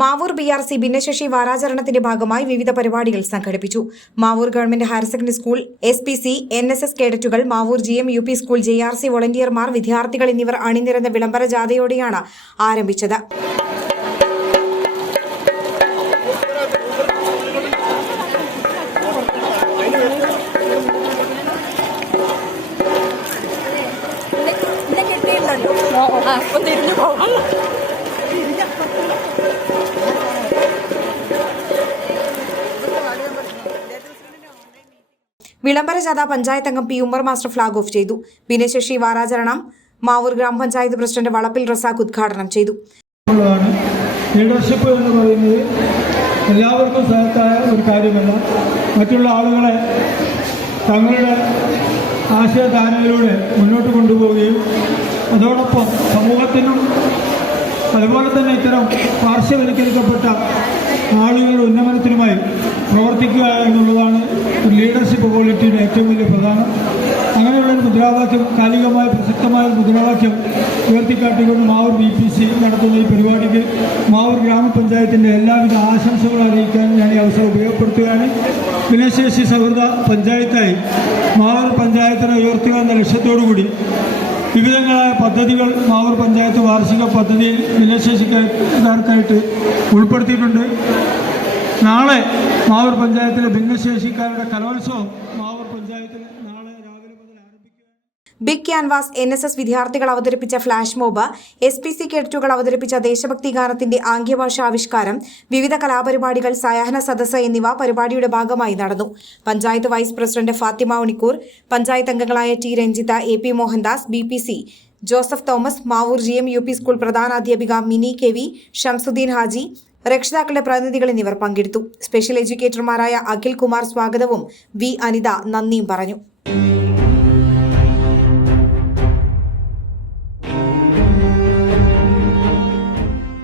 Mavoor BRC ഭിന്നശേഷി വാരാചരണത്തിന്റെ ഭാഗമായി വിവിധ പരിപാടികൾ സംഘടിപ്പിച്ചു. Mavoor government higher secondary school SPC, NSS കേഡറ്റുകൾ, Mavoor GM UP school JRC വോളണ്ടിയർമാർ, വിദ്യാർത്ഥികൾ എന്നിവർ അണിനിരന്ന വിളംബര ജാഥയോടെയാണ് ആരംഭിച്ചത്. വിളംബര ജാഥ പഞ്ചായത്ത് അംഗം P. Ummer master flag off ചെയ്തു. ഭിന്നശേഷി വാരാചരണം മാവൂർ ഗ്രാമപഞ്ചായത്ത് പ്രസിഡന്റ് വളപ്പിൽ റസാഖ് ഉദ്ഘാടനം ചെയ്തു. ലീഡർഷിപ്പ് എന്ന് പറയുന്നത് എല്ലാവർക്കും സഹത്തായ ഒരു കാര്യമല്ല. മറ്റുള്ള ആളുകളെ തങ്ങളുടെ ആശയധാരയിലൂടെ മുന്നോട്ട് കൊണ്ടുപോവുകയും അതോടൊപ്പം സമൂഹത്തിനും അതുപോലെ തന്നെ ഇത്തരം പാർശ്വവൽക്കരിക്കപ്പെട്ട ആളുകളുടെ ഉന്നമനത്തിനുമായി പ്രവർത്തിക്കുക എന്നുള്ളതാണ് ലീഡർഷിപ്പ് ക്വാളിറ്റിയുടെ ഏറ്റവും വലിയ പ്രധാനം. അങ്ങനെയുള്ളൊരു മുദ്രാവാക്യം, കാലികമായ പ്രസക്തമായ മുദ്രാവാക്യം ഉയർത്തിക്കാട്ടിക്കൊണ്ട് മാവൂർ BPC നടത്തുന്ന ഈ പരിപാടിക്ക് മാവൂർ ഗ്രാമപഞ്ചായത്തിൻ്റെ എല്ലാവിധ ആശംസകളും അറിയിക്കാൻ ഞാൻ ഈ അവസരം ഉപയോഗപ്പെടുത്തുകയാണ്. ഭിന്നശേഷി സൗഹൃദ പഞ്ചായത്തായി മാവൂർ പഞ്ചായത്തിനെ ഉയർത്തുക എന്ന ലക്ഷ്യത്തോടുകൂടി വിവിധങ്ങളായ പദ്ധതികൾ മാവൂർ പഞ്ചായത്ത് വാർഷിക പദ്ധതിയിൽ ഭിന്നശേഷിക്കാർക്കായിട്ട് ഉൾപ്പെടുത്തിയിട്ടുണ്ട്. നാളെ മാവൂർ പഞ്ചായത്തിലെ ഭിന്നശേഷിക്കാരുടെ കലോത്സവം മാവൂർ പഞ്ചായത്തിൽ നാളെ രാവിലെ മുതൽ ആരംഭിക്കുക. ബിഗ് ക്യാൻവാസ്, NSS വിദ്യാർത്ഥികൾ അവതരിപ്പിച്ച ഫ്ലാഷ് മോബ്, SPC കേഡറ്റുകൾ അവതരിപ്പിച്ച ദേശഭക്തി ഗാനത്തിന്റെ ആംഗ്യഭാഷാ ആവിഷ്കാരം, വിവിധ കലാപരിപാടികൾ, സായാഹ്ന സദസ്സ് എന്നിവ പരിപാടിയുടെ ഭാഗമായി നടന്നു. പഞ്ചായത്ത് വൈസ് പ്രസിഡന്റ് ഫാത്തിമ ഉണിക്കൂർ, പഞ്ചായത്ത് അംഗങ്ങളായ T. Ranjitha, AP Mohandas, BPC Joseph Thomas, Mavoor GM UP school പ്രധാനാധ്യാപിക മിനി KV, ഷംസുദ്ദീൻ ഹാജി, രക്ഷിതാക്കളുടെ പ്രതിനിധികൾ എന്നിവർ പങ്കെടുത്തു. സ്പെഷ്യൽ എഡ്യൂക്കേറ്റർമാരായ അഖിൽ കുമാർ സ്വാഗതവും V. അനിത നന്ദിയും പറഞ്ഞു.